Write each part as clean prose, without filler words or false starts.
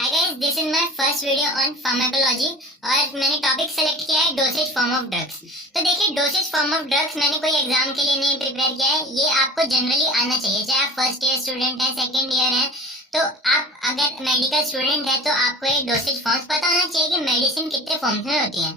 Hi guys, this is my first video on pharmacology और मैंने topic select किया है डोसेज फॉर्म ऑफ ड्रग्स। तो देखिए, डोसेज फॉर्म ऑफ ड्रग्स मैंने कोई एग्जाम के लिए नहीं प्रिपेयर किया है, ये आपको जनरली आना चाहिए। चाहे आप फर्स्ट ईयर स्टूडेंट हैं, सेकंड ईयर हैं, तो आप अगर मेडिकल स्टूडेंट है तो आपको ये डोसेज फॉर्म्स पता होना चाहिए कि मेडिसिन कितने फॉर्म्स में होती है।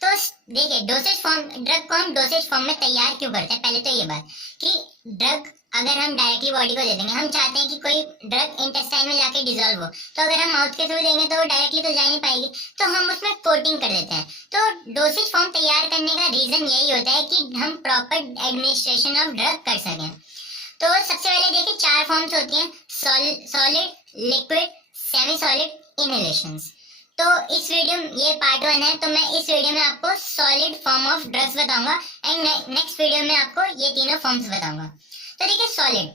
तो देखिए, डोसेज फॉर्म ड्रग को हम डोसेज फॉर्म में तैयार क्यों करते हैं। पहले तो ये बात कि ड्रग अगर हम डायरेक्टली बॉडी को दे देंगे, हम चाहते हैं कि कोई ड्रग इंटेस्टाइन में जाके डिसॉल्व हो, तो अगर हम माउथ के थ्रू देंगे तो वो डायरेक्टली तो जा नहीं पाएगी, तो हम उसमें कोटिंग कर देते हैं। तो डोसेज फॉर्म तैयार करने का रीजन यही होता है कि हम प्रॉपर एडमिनिस्ट्रेशन ऑफ ड्रग कर सकें। तो सबसे पहले देखिए, 4 फॉर्म्स होती हैं: सॉलिड, लिक्विड, सेमी सॉलिड, इनहेलेशंस। तो इस वीडियो ये पार्ट 1 है, तो मैं इस वीडियो में आपको सॉलिड फॉर्म ऑफ ड्रग्स बताऊंगा एंड नेक्स्ट वीडियो में आपको ये तीनों फॉर्म्स बताऊंगा। तो देखिए, सॉलिड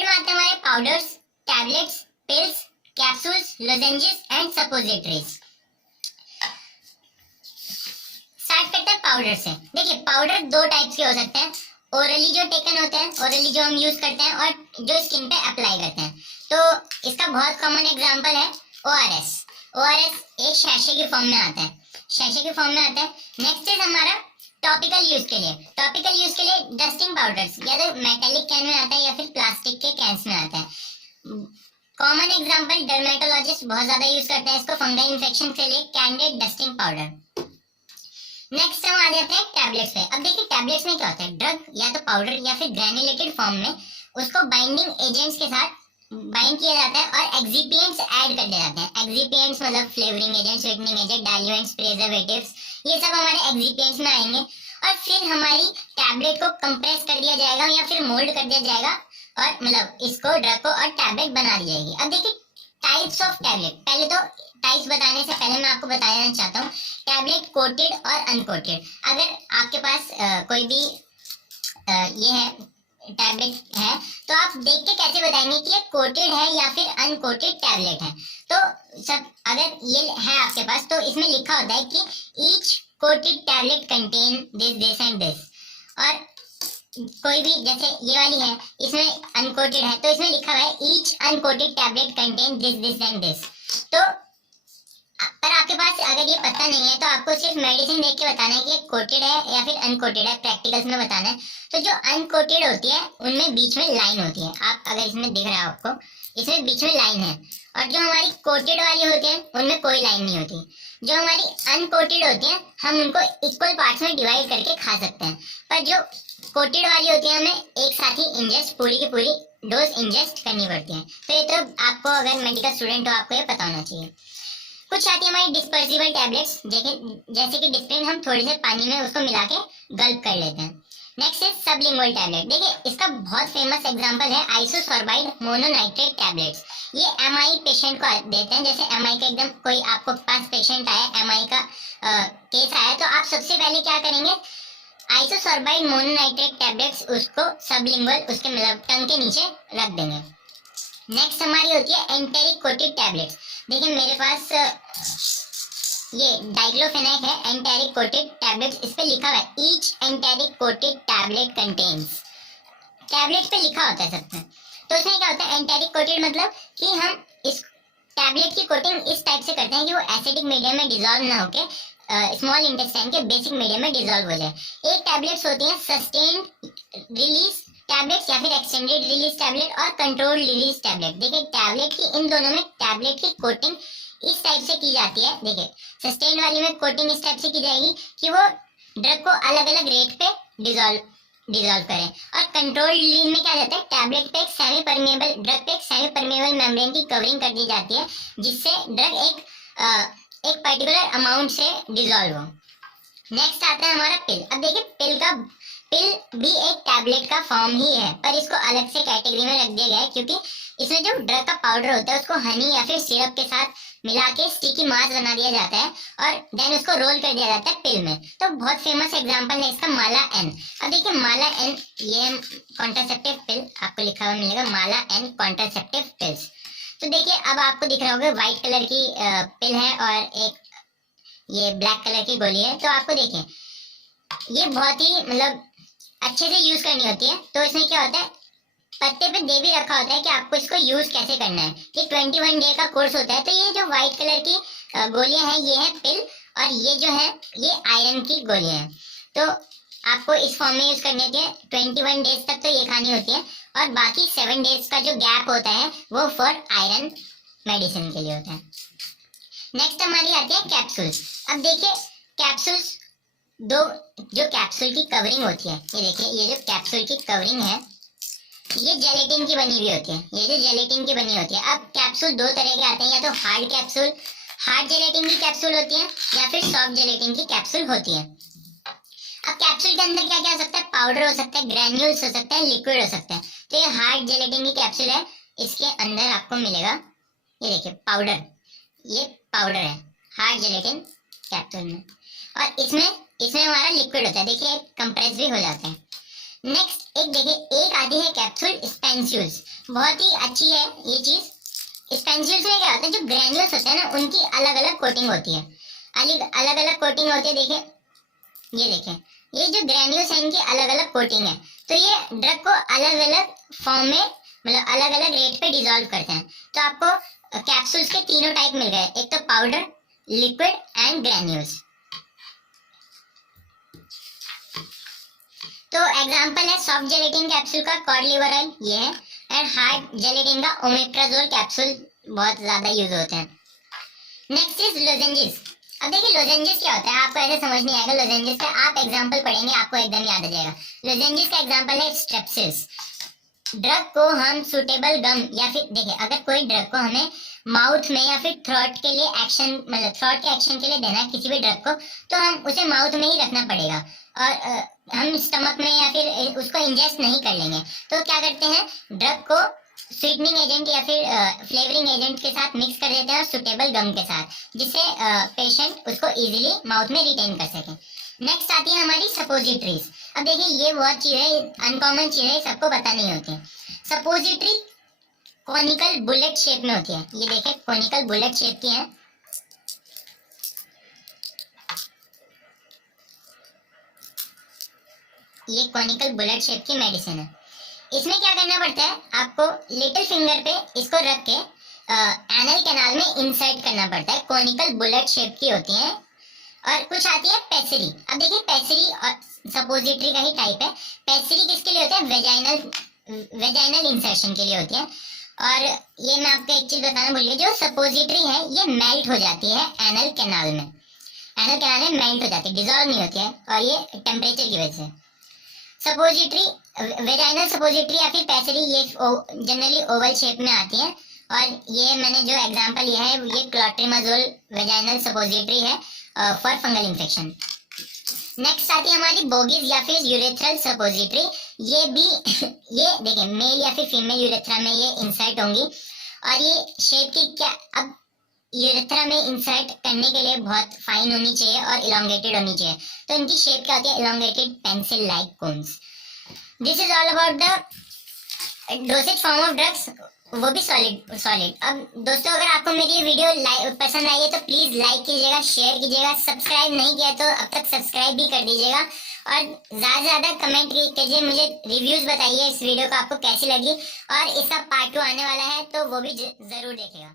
में आते हैं हमारे powders, tablets, pills, capsules, lozenges and suppositories. Start करते हैं पाउडर से। देखिए, पाउडर 2 टाइप्स के हो सकते हैं: ओरली जो टेकन होते हैं, ओरली जो हम यूज करते हैं, और जो स्किन पे अप्लाई करते हैं। तो इसका बहुत कॉमन एग्जांपल है ओआरएस। ओआरएस एक शैशे की फॉर्म में आता है, नेक्स्ट इज हमारा टॉपिकल यूज के लिए डस्टिंग पाउडर्स, या तो मेटालिक कैन में आता है या फिर प्लास्टिक के कैंस में आता है। कॉमन एग्जांपल, डर्मेटोलॉजिस्ट बहुत ज्यादा यूज करते हैं इसको फंगल इन्फेक्शन के लिए, कैंडिड डस्टिंग पाउडर। नेक्स्ट हम आ जाते हैं टैबलेट्स पे। अब देखिए, टैबलेट्स में क्या होता है, ड्रग या तो पाउडर या फिर ग्रैन्युलेटेड फॉर्म में उसको बाइंडिंग एजेंट्स के साथ बाइंड किया जाता है और एक्सिपिएंट्स ऐड कर दिए जाते हैं। एक्सिपिएंट्स मतलब flavouring agent, sweetening agent, diluents, preservatives, ये सब हमारे एक्सिपिएंट्स में आएंगे। और फिर हमारी टैबलेट को कंप्रेस कर दिया जाएगा या फिर मोल्ड कर दिया जाएगा, और मतलब इसको ड्रग को और टैबलेट बना दी जाएगी। अब देखिए, टाइप्स ऑफ टैबलेट। पहले तो टाइप्स बताने से पहले मैं आपको बताना चाहता हूँ टैबलेट कोटेड और अनकोटेड। अगर आपके पास कोई भी ये है टैबलेट है, तो आप देख के कैसे बताएंगे कि ये कोटेड है या फिर अनकोटेड टैबलेट है। तो सब अगर ये है आपके पास, तो इसमें लिखा होता है कि each coated tablet contain this and this. और कोई भी, जैसे ये वाली है, इसमें अनकोटेड है, तो इसमें लिखा हुआ है each uncoated tablet contain this and this. तो पर आपके पास अगर ये पता नहीं है, तो आपको सिर्फ मेडिसिन देख के बताना है कि कोटेड है या फिर अनकोटेड है, प्रैक्टिकल्स में बताना है। तो जो अनकोटेड होती है उनमें बीच में लाइन होती है, आप अगर इसमें दिख रहा है आपको, इसमें बीच में लाइन है। और जो हमारी कोटेड वाली होती है उनमें कोई लाइन नहीं होती। जो हमारी अनकोटेड होती है, हम उनको इक्वल पार्ट्स में डिवाइड करके खा सकते हैं, पर जो कोटेड वाली होती है हमें एक साथ ही इंजेस्ट, पूरी की पूरी डोज इंजेस्ट करनी पड़ती है। तो ये तो आपको, अगर मेडिकल स्टूडेंट हो, आपको ये पता होना चाहिए। कुछ आती है हमारी डिस्पर्सिबल टैबलेट्स, जैसे कि डिस्प्रिन, हम थोड़े से पानी में उसको मिला के गल्प कर लेते हैं। नेक्स्ट है सबलिंगुअल टैबलेट। देखिए, इसका बहुत फेमस एग्जांपल है आइसोसोर्बाइड मोनोनाइट्रेट टैबलेट्स। ये एमआई पेशेंट को देते हैं। जैसे एमआई का एकदम कोई आपको पास पेशेंट आया, एमआई का केस आया, तो आप सबसे पहले क्या करेंगे, आइसोसोर्बाइड मोनोनाइट्रेट टैबलेट्स उसको सबलिंगुअल, उसके मतलब टंग के नीचे रख देंगे। नेक्स्ट हमारी होती है एंटेरिक कोटेड टैबलेट्स। देखिए, मेरे पास ये डाइक्लोफेनाक है, एंटेरिक कोटेड टैबलेट्स। इस पे लिखा हुआ है each enteric coated tablet contains. Tablet पे लिखा होता है सब में। तो इसमें क्या होता है, एंटेरिक कोटेड मतलब कि हम इस टैबलेट की कोटिंग इस टाइप से करते हैं कि वो एसिडिक मीडियम में डिसॉल्व ना होके स्मॉल इंटेस्टाइन के बेसिक मीडियम में डिसॉल्व हो जाए। एक टैबलेट्स होती हैं सस्टेन्ड रिलीज टैबलेट्स या फिर एक्सटेंडेड रिलीज टैबलेट और कंट्रोल्ड रिलीज टैबलेट। देखिए, टैबलेट की इन दोनों में टैबलेट की कोटिंग इस टाइप से की जाती है। देखिए, सस्टेन्ड वाली में कोटिंग इस टाइप से की जाएगी कि वो ड्रग को अलग अलग रेट पे डिसॉल्व करें। और कंट्रोल्ड रिलीज में क्या रहता है, टैबलेट पे एक सेमी परमेबल मेम्ब्रेन की कवरिंग कर दी जाती है, जिससे ड्रग एक पर्टिकुलर अमाउंट से डिसॉल्व हो। नेक्स्ट आता है हमारा पिल। अब देखिए, पिल भी एक टैबलेट का फॉर्म ही है, पर इसको अलग से कैटेगरी में रख दिया गया है क्योंकि इसमें जो ड्रग का पाउडर होता है उसको हनी या फिर सिरप के साथ मिला के स्टिकी मास बना दिया जाता है और देन उसको रोल कर दिया जाता है पिल में। तो बहुत फेमस एग्जांपल है इसका माला एन। अब देखिए, माला एन ये कॉन्ट्रासेप्टिव पिल, आपको लिखा हुआ मिलेगा माला एन कॉन्ट्रासेप्टिव पिल्स। तो देखिए, अब आपको दिख रहा होगा व्हाइट कलर की पिल है और एक ये ब्लैक कलर की गोली है। तो आपको देखिए, ये बहुत ही मतलब अच्छे से यूज करनी होती है। तो इसमें क्या होता है, पत्ते पे दे भी रखा होता है कि आपको इसको यूज कैसे करना है। कि 21 डे का कोर्स होता है। तो ये जो व्हाइट कलर की गोलियां हैं ये है पिल, और ये जो है ये आयरन की गोलियां हैं। तो आपको इस फॉर्म में यूज करनी होती है। 21 डेज तक तो ये खानी होती है, और बाकी 7 डेज का जो गैप होता है वो फॉर आयरन मेडिसिन के लिए होता है। नेक्स्ट हमारी आती है कैप्सूल्स। अब देखिए कैप्सूल्स दो, जो कैप्सूल की कवरिंग होती है, ये देखिए ये जो कैप्सूल की कवरिंग है ये जेलेटिन की बनी हुई होती है। ये जो जेलेटिन की बनी होती है। अब कैप्सूल दो तरह के आते हैं, या तो हार्ड कैप्सूल, हार्ड जेलेटिन की कैप्सूल होती है, या फिर सॉफ्ट जेलेटिन की कैप्सूल होती है। अब कैप्सूल के अंदर क्या क्या हो सकता है, पाउडर हो सकता है, ग्रैन्यूल्स हो सकता है, लिक्विड हो सकता है। तो ये हार्ड जेलेटिन की कैप्सूल है, इसके अंदर आपको मिलेगा ये देखिए पाउडर, ये पाउडर है हार्ड जेलेटिन कैप्सूल में, और इसमें हमारा लिक्विड होता है, देखिए कंप्रेस भी हो जाता है। नेक्स्ट एक देखिए एक आती है कैप्सूल स्पेंस्यूल्स, बहुत ही अच्छी है ये चीज। स्पेंस्यूल्स में क्या होता है, जो ग्रैन्यूल्स होते हैं ना उनकी अलग अलग कोटिंग होती है, अलग अलग कोटिंग होती है। देखिए ये देखें, ये जो ग्रैन्यूल्स हैं इनकी अलग अलग कोटिंग है। तो ये ड्रग को अलग अलग फॉर्म में, मतलब अलग अलग रेट पे डिसॉल्व करते हैं। तो आपको कैप्सूल्स के तीनों टाइप मिल गए, एक तो पाउडर, लिक्विड एंड ग्रैन्यूल्स। तो एग्जांपल है सॉफ्ट जेलेटिन कैप्सूल का कॉड लिवर ऑयल ये है, एंड हार्ड जेलेटिन का ओमेप्राजोल कैप्सूल बहुत ज्यादा यूज होते हैं। Next is lozenges. अब देखिए लोजेंजेस क्या होता है, आपको ऐसे समझ नहीं आएगा। लोजेंजेस का आप एग्जांपल पढ़ेंगे आपको एकदम याद आ जाएगा। लोजेंजेस का एग्जांपल है स्ट्रेप्सिल्स। ड्रग को हम सुटेबल गम, या फिर देखिए अगर कोई ड्रग को हमें माउथ में या फिर थ्रोट के लिए एक्शन, मतलब थ्रोट के एक्शन के लिए देना है किसी भी ड्रग को, तो हम उसे माउथ में ही रखना पड़ेगा, और हम स्टमक में या फिर उसको इंजेस्ट नहीं कर लेंगे। तो क्या करते हैं, ड्रग को स्वीटनिंग एजेंट या फिर फ्लेवरिंग एजेंट के साथ मिक्स कर देते हैं, और सुटेबल गम के साथ, जिससे पेशेंट उसको इजीली माउथ में रिटेन कर सके। नेक्स्ट आती है हमारी सपोजिटरीज। अब देखिए ये बहुत चीजें अनकॉमन चीजें सबको पता नहीं होती। सपोजिटरी कॉनिकल बुलेट शेप में होती है, ये देखिए कॉनिकल बुलेट शेप की है। ये कॉनिकल बुलेट शेप की मेडिसिन है। इसमें क्या करना पड़ता है, आपको लिटिल फिंगर पे इसको रख के एनल कैनाल में इंसर्ट करना पड़ता है। कॉनिकल बुलेट शेप की होती है। और कुछ आती है पेसरी। अब देखिए पेसरी और सपोजिटरी का ही टाइप है। पेसरी किसके लिए होता है, वेजाइनल इंसर्शन के लिए होती है। और ये मैं आपको एक चीज बताना भूल गया, जो सपोजिटरी है ये मेल्ट हो जाती है एनल कैनाल में। एनल कैनाल में मेल्ट हो जाती है, डिजॉल्व नहीं होती है, और ये टेम्परेचर की वजह से। सपोजिटरी, वेजाइनल सपोजिटरी या फिर पेसरी, ये जनरली ओवल शेप में आती है। और ये मैंने जो एग्जांपल लिया है ये क्लोट्रिमाजोल वेजाइनल सपोजिटरी है फॉर फंगल इन्फेक्शन। नेक्स्ट आती है हमारी बोगीज या फिर यूरेथ्रल सपोजिटरी। ये भी ये देखिए मेल या फिर फीमेल यूरेथ्रा में ये इंसर्ट होंगी। और ये शेप की क्या, अब यूरेथ्रा में इंसर्ट करने के लिए बहुत फाइन होनी चाहिए और इलोंगेटेड होनी चाहिए। तो इनकी शेप क्या होती है, elongated pencil like cones. This is all about the dosage form of drugs, वो भी सॉलिड। अब दोस्तों अगर आपको मेरी ये वीडियो पसंद आई है तो प्लीज लाइक कीजिएगा, शेयर कीजिएगा, सब्सक्राइब नहीं किया तो अब तक सब्सक्राइब भी कर दीजिएगा, और ज्यादा से ज्यादा कमेंट कीजिए, मुझे रिव्यूज बताइए इस वीडियो को आपको कैसी लगी, और इसका पार्ट 2 आने वाला है तो वो भी जरूर देखिएगा।